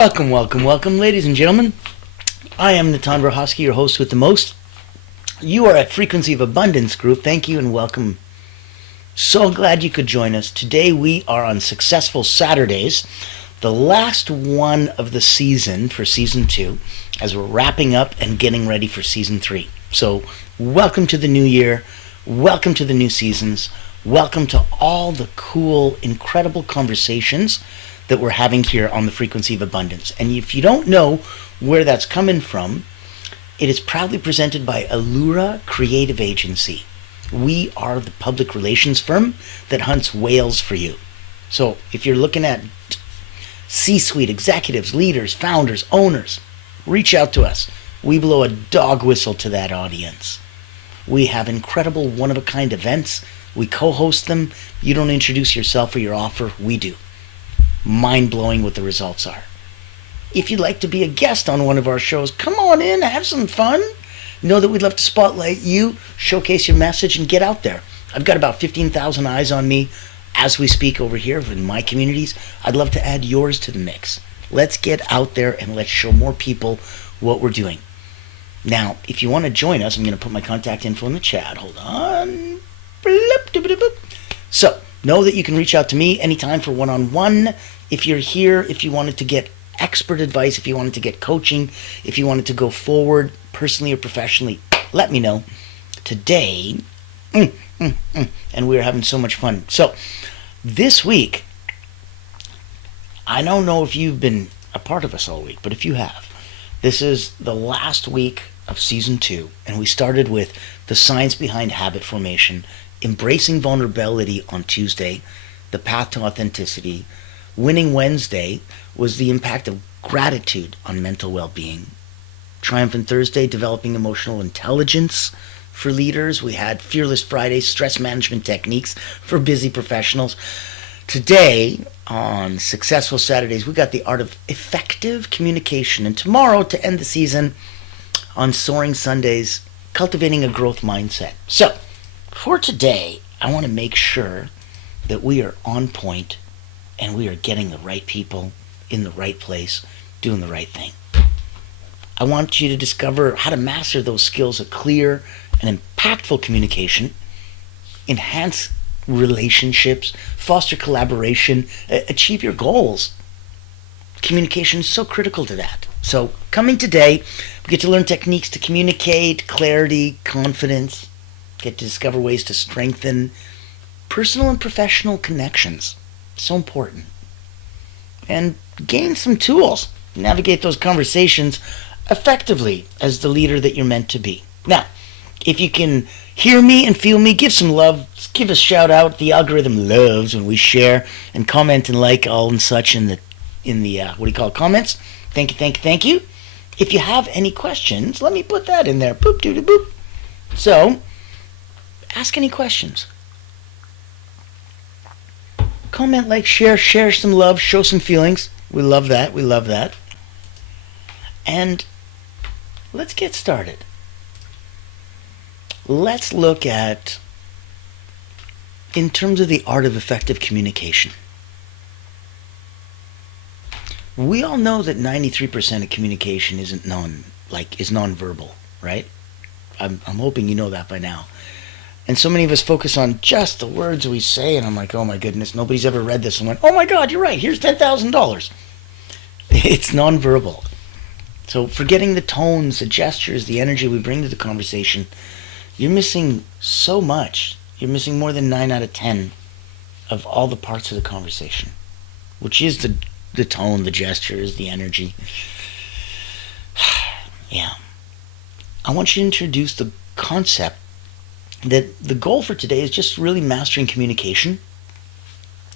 Welcome, welcome, welcome, ladies and gentlemen. I am Natan 𝗏𝗏, your host with the most. You are at Frequency of Abundance Group. Thank you and welcome. So glad you could join us. Today we are on Successful Saturdays, the last one of the season for Season 2, as we're wrapping up and getting ready for Season 3. So welcome to the new year. Welcome to the new seasons. Welcome to all the cool, incredible conversations that we're having here on the Frequency of Abundance. And if you don't know where that's coming from, it is proudly presented by 𝗧𝗵𝗲 Creative Agency. We are the public relations firm that hunts whales for you. So if you're looking at C-suite executives, leaders, founders, owners, reach out to us. We blow a dog whistle to that audience. We have incredible one-of-a-kind events. We co-host them. You don't introduce yourself or your offer, we do. Mind-blowing what the results are. If you'd like to be a guest on one of our shows, come on in, have some fun. Know that we'd love to spotlight you, showcase your message, and get out there. I've got about 15,000 eyes on me as we speak over here in my communities. I'd love to add yours to the mix. Let's get out there and let's show more people what we're doing. Now, if you want to join us, I'm going to put my contact info in the chat. Hold on. So, know that you can reach out to me anytime for one-on-one. If you're here, if you wanted to get expert advice, if you wanted to get coaching, if you wanted to go forward personally or professionally, let me know. Today, and we're having so much fun. So, this week, I don't know if you've been a part of us all week, but if you have, this is the last week of Season 2, and we started with the science behind habit formation, embracing vulnerability on Tuesday, the path to authenticity. Winning Wednesday was the impact of gratitude on mental well-being. Triumphant Thursday, developing emotional intelligence for leaders. We had Fearless Friday, stress management techniques for busy professionals. Today, on Successful Saturdays, we got the art of effective communication. And tomorrow, to end the season, on Soaring Sundays, cultivating a growth mindset. So, for today, I want to make sure that we are on point and we are getting the right people in the right place, doing the right thing. I want you to discover how to master those skills of clear and impactful communication, enhance relationships, foster collaboration, achieve your goals. Communication is so critical to that. So, coming today, we get to learn techniques to communicate, clarity, confidence, get to discover ways to strengthen personal and professional connections. So important. And gain some tools to navigate those conversations effectively as the leader that you're meant to be. Now, if you can hear me and feel me, give some love, give a shout out. The algorithm loves when we share and comment and like all and such in the comments. Thank you, thank you, thank you. If you have any questions, let me put that in there. Boop, doo, doo, boop. So, ask any questions. Comment, like, share some love, show some feelings. We love that, we love that. And let's get started. Let's look at, in terms of the art of effective communication. We all know that 93% of communication is nonverbal, right? I'm hoping you know that by now. And so many of us focus on just the words we say, and I'm like, oh my goodness, nobody's ever read this and went, oh my God, you're right, here's $10,000. It's nonverbal. So forgetting the tones, the gestures, the energy we bring to the conversation, you're missing so much. You're missing more than 9 out of 10 of all the parts of the conversation, which is the tone, the gestures, the energy. Yeah. I want you to introduce the concept that the goal for today is just really mastering communication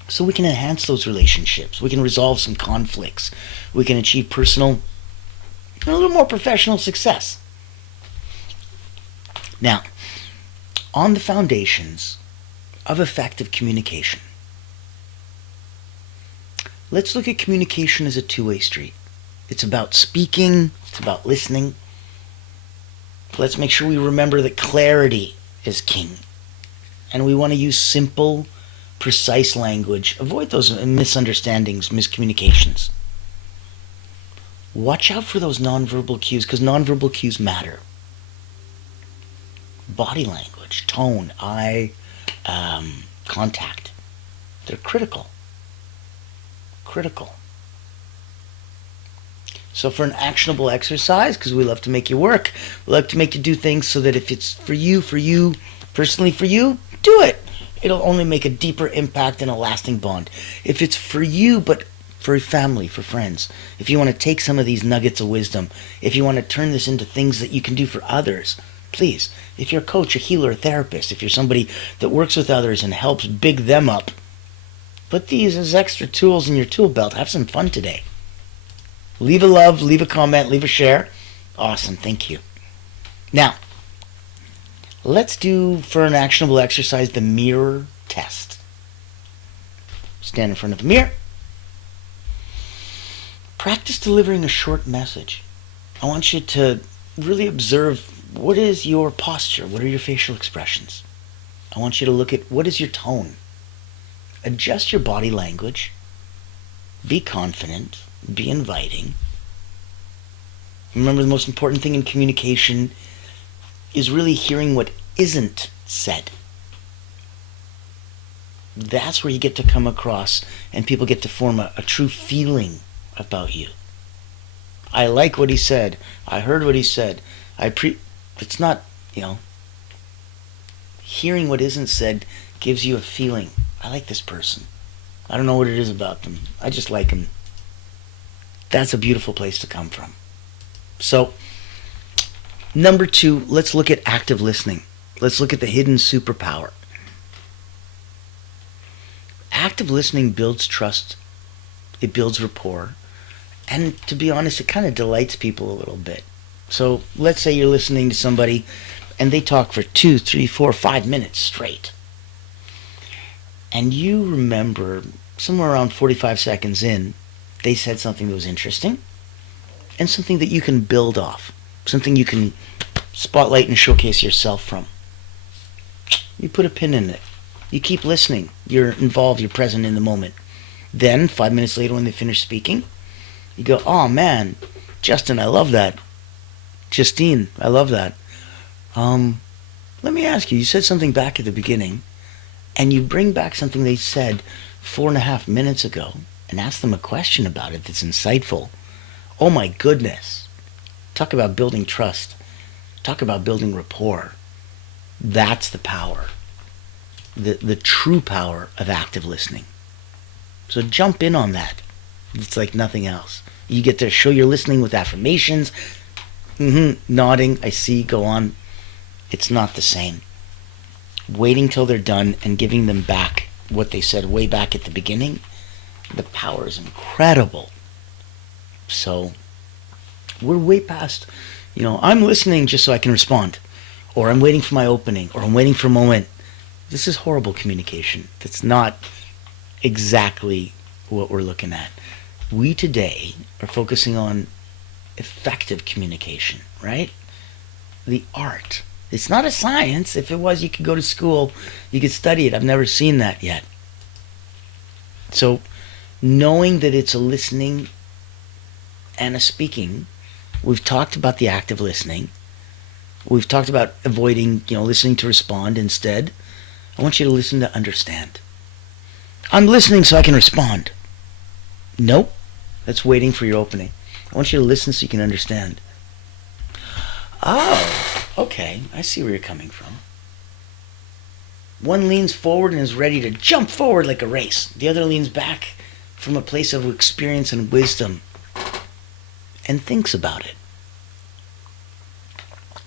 so we can enhance those relationships. We can resolve some conflicts. We can achieve personal and a little more professional success. Now, on the foundations of effective communication, let's look at communication as a two-way street. It's about speaking, it's about listening. Let's make sure we remember that clarity is king. And we want to use simple, precise language. Avoid those misunderstandings, miscommunications. Watch out for those nonverbal cues, because nonverbal cues matter. Body language, tone, eye contact. They're critical. Critical. So for an actionable exercise, because we love to make you work, we like to make you do things so that if it's for you, personally for you, do it. It'll only make a deeper impact and a lasting bond. If it's for you, but for family, for friends, if you want to take some of these nuggets of wisdom, if you want to turn this into things that you can do for others, please, if you're a coach, a healer, a therapist, if you're somebody that works with others and helps big them up, put these as extra tools in your tool belt. Have some fun today. Leave a love, leave a comment, leave a share. Awesome, thank you. Now, let's do, for an actionable exercise, the mirror test. Stand in front of a mirror. Practice delivering a short message. I want you to really observe, what is your posture? What are your facial expressions? I want you to look at, what is your tone? Adjust your body language. Be confident. Be inviting. Remember, the most important thing in communication is really hearing what isn't said. That's where you get to come across and people get to form a true feeling about you. I like what he said. I heard what he said. It's not, hearing what isn't said gives you a feeling. I like this person. I don't know what it is about them. I just like them. That's a beautiful place to come from. So, number 2, let's look at active listening. Let's look at the hidden superpower. Active listening builds trust. It builds rapport. And to be honest, it kind of delights people a little bit. So let's say you're listening to somebody and they talk for 2, 3, 4, 5 minutes straight. And you remember somewhere around 45 seconds in, they said something that was interesting and something that you can build off, something you can spotlight and showcase yourself from. You put a pin in it. You keep listening. You're involved. You're present in the moment. Then, 5 minutes later when they finish speaking, you go, oh man, Justin, I love that. Justine, I love that. Let me ask you, you said something back at the beginning, and you bring back something they said 4.5 minutes ago, and ask them a question about it that's insightful. Oh my goodness. Talk about building trust. Talk about building rapport. That's the power. The true power of active listening. So jump in on that. It's like nothing else. You get to show you're listening with affirmations. Nodding, I see, go on. It's not the same. Waiting till they're done and giving them back what they said way back at the beginning, the power is incredible. So we're way past, I'm listening just so I can respond, or I'm waiting for my opening, or I'm waiting for a moment. This is horrible communication. That's not exactly what we're looking at. We today are focusing on effective communication, right? The art. It's not a science. If it was, you could go to school, you could study it. I've never seen that yet. So knowing that it's a listening and a speaking, we've talked about the active listening. We've talked about avoiding, listening to respond instead. I want you to listen to understand. I'm listening so I can respond. Nope. That's waiting for your opening. I want you to listen so you can understand. Oh, okay. I see where you're coming from. One leans forward and is ready to jump forward like a race. The other leans back from a place of experience and wisdom and thinks about it.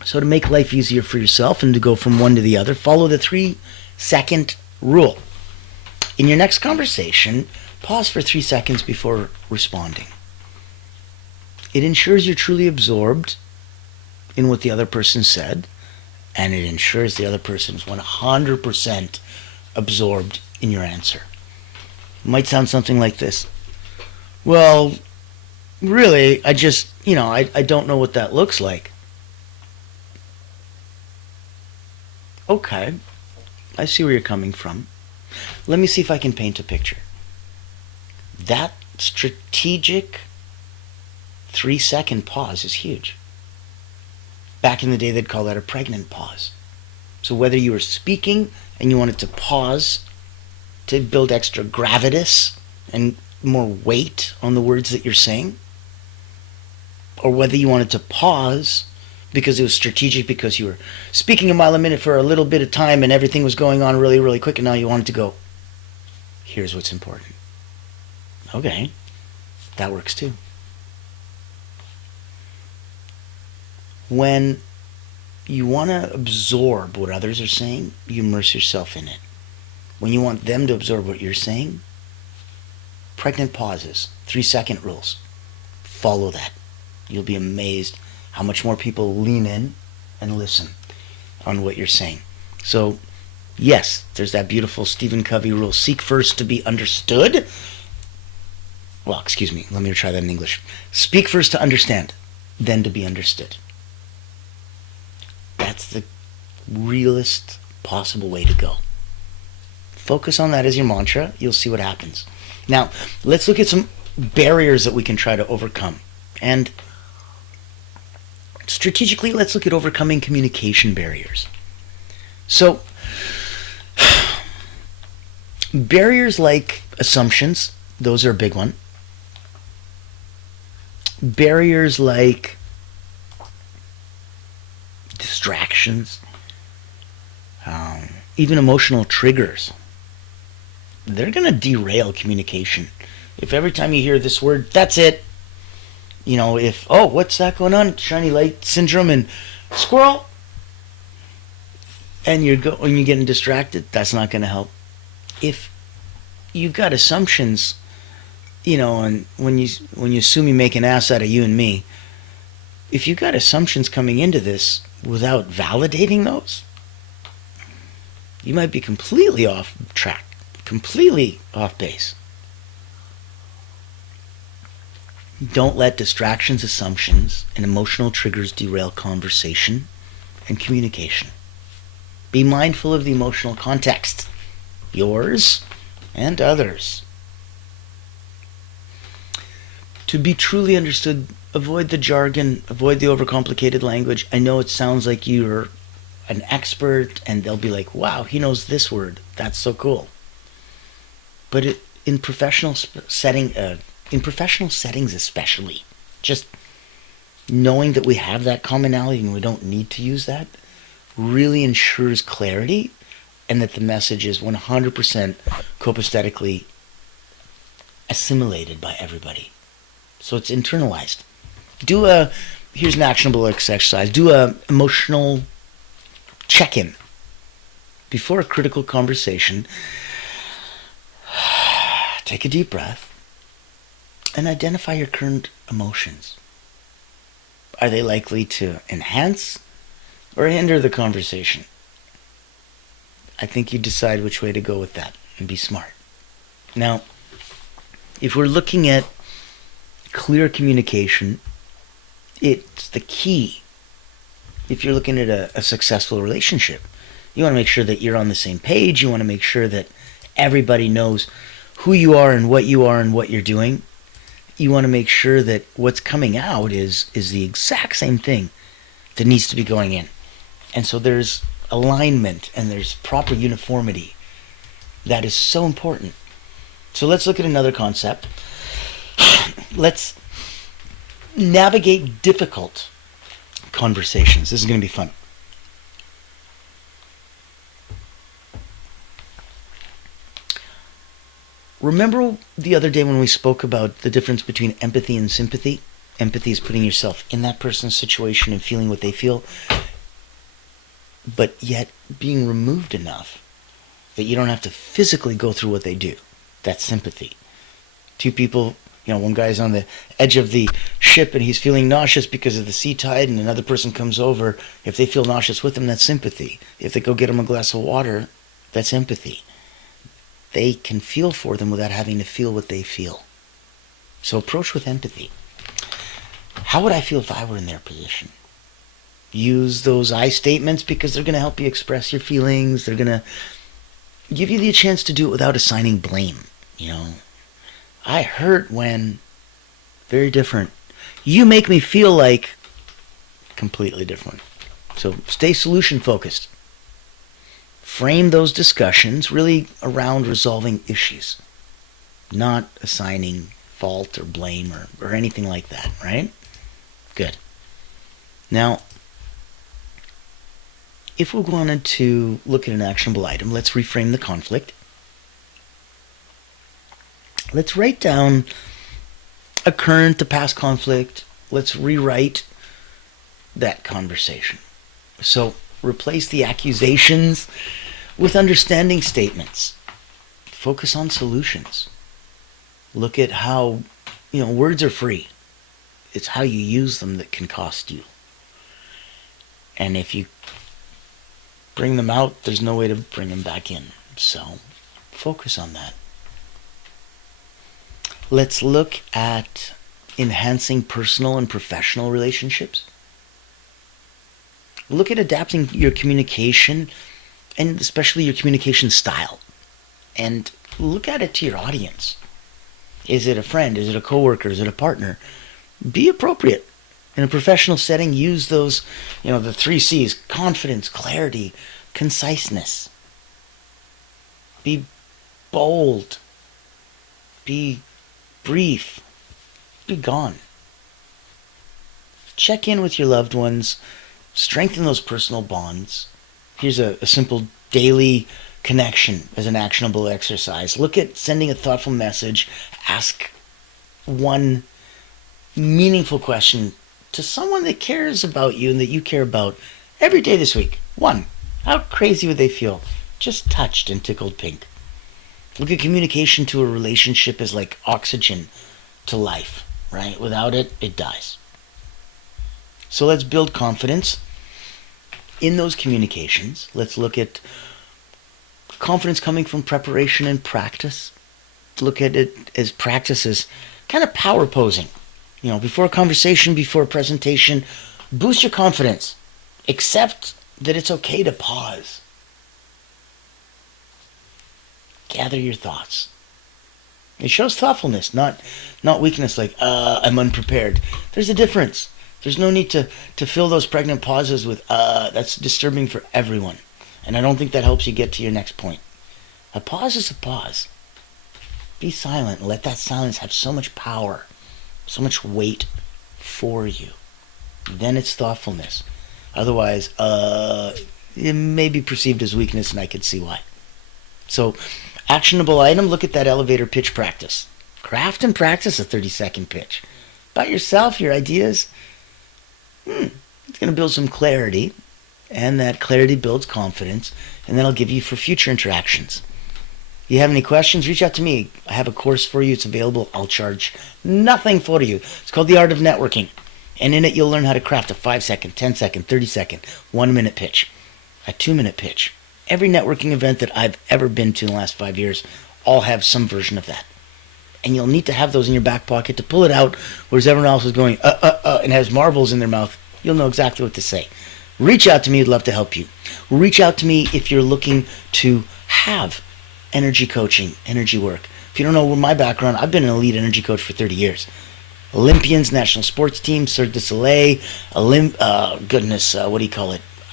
So to make life easier for yourself and to go from one to the other, follow the 3-second rule. In your next conversation, pause for 3 seconds before responding. It ensures you're truly absorbed in what the other person said, and it ensures the other person is 100% absorbed in your answer. It might sound something like this. Well, really, I just, I don't know what that looks like. Okay, I see where you're coming from. Let me see if I can paint a picture. That strategic 3-second pause is huge. Back in the day, they'd call that a pregnant pause. So whether you were speaking and you wanted to pause to build extra gravitas and more weight on the words that you're saying, or whether you wanted to pause because it was strategic, because you were speaking a mile a minute for a little bit of time and everything was going on really, really quick, and now you wanted to go, here's what's important. Okay, that works too. When you want to absorb what others are saying, you immerse yourself in it. When you want them to absorb what you're saying, pregnant pauses, 3-second rules. Follow that. You'll be amazed how much more people lean in and listen on what you're saying. So, yes, there's that beautiful Stephen Covey rule. Seek first to be understood. Well, excuse me, let me try that in English. Speak first to understand, then to be understood. That's the realest possible way to go. Focus on that as your mantra. You'll see what happens. Now, let's look at some barriers that we can try to overcome. And strategically, let's look at overcoming communication barriers. So, barriers like assumptions, those are a big one. Barriers like distractions, even emotional triggers, they're going to derail communication. If every time you hear this word, that's it. You know, if, oh, what's that going on? Shiny light syndrome and squirrel. And you're getting distracted, that's not going to help. If you've got assumptions, you know, and when you assume you make an ass out of you and me, if you've got assumptions coming into this without validating those, you might be completely off track, completely off base. Don't let distractions, assumptions, and emotional triggers derail conversation and communication. Be mindful of the emotional context, yours and others. To be truly understood, avoid the jargon, avoid the overcomplicated language. I know it sounds like you're an expert and they'll be like, wow, he knows this word. That's so cool. But in professional settings especially, just knowing that we have that commonality and we don't need to use that really ensures clarity, and that the message is 100% copaesthetically assimilated by everybody. So it's internalized. Here's an actionable exercise. Do a emotional check-in before a critical conversation. Take a deep breath and identify your current emotions. Are they likely to enhance or hinder the conversation? I think you decide which way to go with that and be smart. Now, if we're looking at clear communication, it's the key. If you're looking at a successful relationship, you want to make sure that you're on the same page. You want to make sure that everybody knows who you are and what you're doing. You want to make sure that what's coming out is the exact same thing that needs to be going in. And so there's alignment and there's proper uniformity. That is so important. So let's look at another concept. Let's navigate difficult conversations. This is going to be fun. Remember the other day when we spoke about the difference between empathy and sympathy? Empathy is putting yourself in that person's situation and feeling what they feel, but yet being removed enough that you don't have to physically go through what they do. That's sympathy. Two people, one guy's on the edge of the ship and he's feeling nauseous because of the sea tide, and another person comes over. If they feel nauseous with him, that's sympathy. If they go get him a glass of water, that's empathy. They can feel for them without having to feel what they feel. So approach with empathy. How would I feel if I were in their position? Use those I statements because they're going to help you express your feelings. They're going to give you the chance to do it without assigning blame. I hurt when, very different. You make me feel like completely different. So stay solution focused. Frame those discussions really around resolving issues, not assigning fault or blame or anything like that, right? Good. Now, if we wanted to look at an actionable item, let's reframe the conflict. Let's write down a current, a past conflict. Let's rewrite that conversation. So replace the accusations with understanding statements. Focus on solutions. Look at how, words are free. It's how you use them that can cost you. And if you bring them out, there's no way to bring them back in. So focus on that. Let's look at enhancing personal and professional relationships. Look at adapting your communication, and especially your communication style. And look at it to your audience. Is it a friend? Is it a coworker? Is it a partner? Be appropriate. In a professional setting, use those, the 3 C's: confidence, clarity, conciseness. Be bold. Be brief. Be gone. Check in with your loved ones. Strengthen those personal bonds. Here's a simple daily connection as an actionable exercise. Look at sending a thoughtful message. Ask one meaningful question to someone that cares about you and that you care about every day this week. One, how crazy would they feel? Just touched and tickled pink. Look at communication to a relationship as like oxygen to life, right? Without it, it dies. So let's build confidence in those communications. Let's look at confidence coming from preparation and practice. Look at it as practices, kind of power posing. Before a conversation, before a presentation, boost your confidence. Accept that it's okay to pause. Gather your thoughts. It shows thoughtfulness, not weakness, like, I'm unprepared. There's a difference. There's no need to fill those pregnant pauses with, that's disturbing for everyone. And I don't think that helps you get to your next point. A pause is a pause. Be silent and let that silence have so much power, so much weight for you. Then it's thoughtfulness. Otherwise, it may be perceived as weakness, and I can see why. So, actionable item, look at that elevator pitch practice. Craft and practice a 30-second pitch. By yourself, your ideas, it's going to build some clarity, and that clarity builds confidence, and that'll give you for future interactions. If you have any questions, reach out to me. I have a course for you. It's available. I'll charge nothing for you. It's called The Art of Networking. And in it, you'll learn how to craft a 5-second, 10-second, 30-second, 1-minute pitch, a 2-minute pitch. Every networking event that I've ever been to in the last 5 years all have some version of that. And you'll need to have those in your back pocket to pull it out, whereas everyone else is going, and has marbles in their mouth. You'll know exactly what to say. Reach out to me. I'd love to help you. Reach out to me if you're looking to have energy coaching, energy work. If you don't know my background, I've been an elite energy coach for 30 years. Olympians, national sports teams, Cirque du Soleil,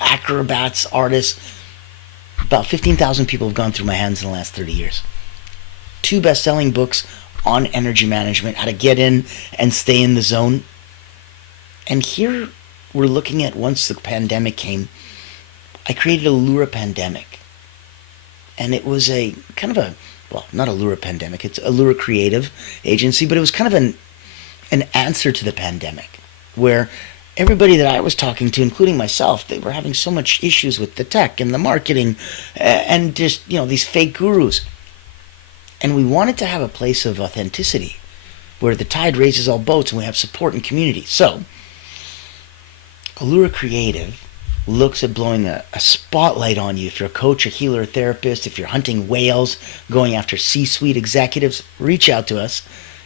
acrobats, artists. About 15,000 people have gone through my hands in the last 30 years. 2 best-selling books on energy management, how to get in and stay in the zone. And here we're looking at, once the pandemic came, I created a Lura pandemic. And it was a kind of not a Lura pandemic, it's a Lura creative agency, but it was kind of an answer to the pandemic, where everybody that I was talking to, including myself, they were having so much issues with the tech and the marketing and just, these fake gurus. And we wanted to have a place of authenticity where the tide raises all boats and we have support and community. So, Allura Creative looks at blowing a spotlight on you. If you're a coach, a healer, a therapist, if you're hunting whales, going after C-suite executives, reach out to us.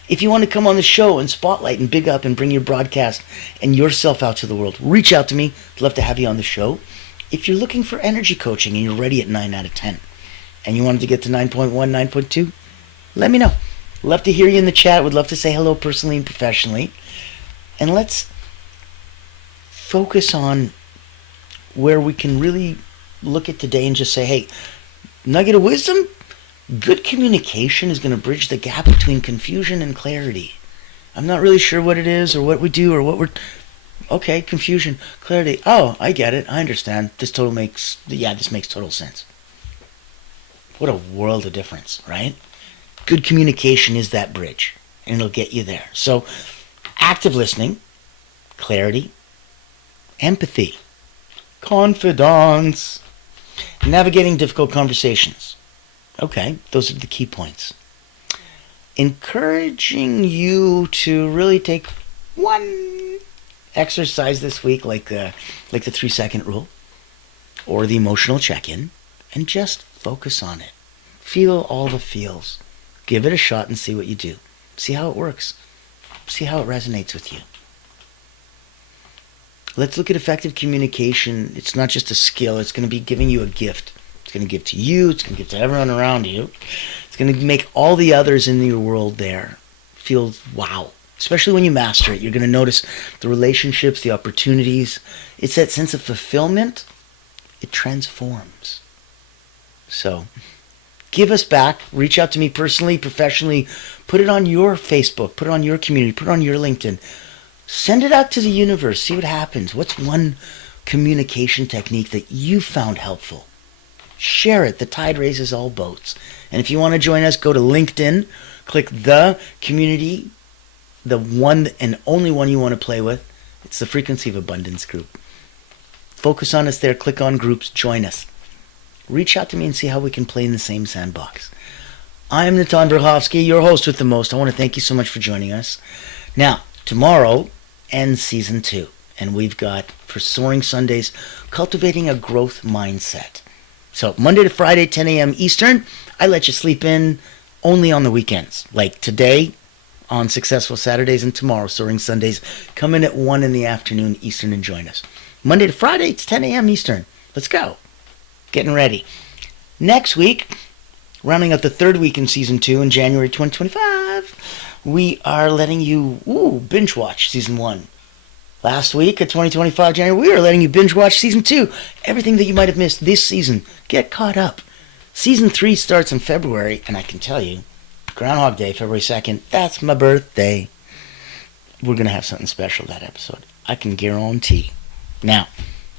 If you want to come on the show and spotlight and big up and bring your broadcast and yourself out to the world, reach out to me. I'd love to have you on the show. If you're looking for energy coaching and you're ready at 9 out of 10 and you wanted to get to 9.1, 9.2, let me know. Love to hear you in the chat. Would love to say hello personally and professionally. And let's focus on where we can really look at today and just say, hey, nugget of wisdom, good communication is going to bridge the gap between confusion and clarity. I'm not really sure what it is or what we do or what we're... Okay, confusion, clarity. Oh, I get it. I understand. This makes total sense. What a world of difference, right? Good communication is that bridge, and it'll get you there. So, active listening, clarity, empathy, confidence, navigating difficult conversations. Okay, those are the key points. Encouraging you to really take one exercise this week, like the 3-second rule or the emotional check-in, and just focus on it. Feel all the feels. Give it a shot and see what you do. See how it works. See how it resonates with you. Let's look at effective communication. It's not just a skill. It's going to be giving you a gift. It's going to give to you. It's going to give to everyone around you. It's going to make all the others in your world there feel wow. Especially when you master it. You're going to notice the relationships, the opportunities. It's that sense of fulfillment. It transforms. So, give us back. Reach out to me personally, professionally. Put it on your Facebook. Put it on your community. Put it on your LinkedIn. Send it out to the universe. See what happens. What's one communication technique that you found helpful? Share it. The tide raises all boats. And if you want to join us, go to LinkedIn. Click the community, the one and only one you want to play with. It's the Frequency of Abundance group. Focus on us there. Click on groups. Join us. Reach out to me and see how we can play in the same sandbox. I'm Natan 𝗧𝗵𝗲, your host with the most. I want to thank you so much for joining us. Now, tomorrow ends season 2. And we've got, for Soaring Sundays, cultivating a growth mindset. So, Monday to Friday, 10 a.m. Eastern. I let you sleep in only on the weekends. Like today, on Successful Saturdays, and tomorrow, Soaring Sundays. Come in at 1 in the afternoon Eastern and join us. Monday to Friday, it's 10 a.m. Eastern. Let's go. Getting ready. Next week, rounding out the 3rd week in Season 2 in January 2025, we are letting you binge watch Season 1. Last week of 2025 January, we are letting you binge watch Season 2. Everything that you might have missed this season, get caught up. Season 3 starts in February, and I can tell you, Groundhog Day, February 2nd, that's my birthday. We're going to have something special that episode. I can guarantee. Now,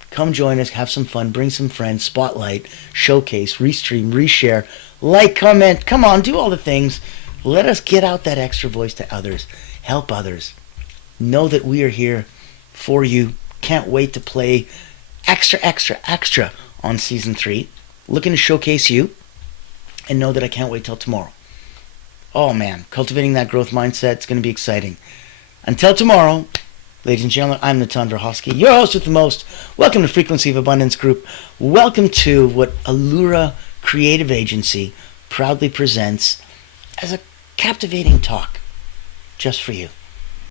come join us, have some fun, bring some friends, spotlight, showcase, restream, reshare, like, comment, come on, do all the things. Let us get out that extra voice to others. Help others. Know that we are here for you. Can't wait to play extra on Season 3. Looking to showcase you. And know that I can't wait till tomorrow. Oh man, cultivating that growth mindset, it's going to be exciting. Until tomorrow, ladies and gentlemen, I'm Natan 𝗧𝗵𝗲, your host with the most. Welcome to Frequency of Abundance Group. Welcome to what 𝗧𝗵𝗲 Creative Agency proudly presents as a captivating talk just for you.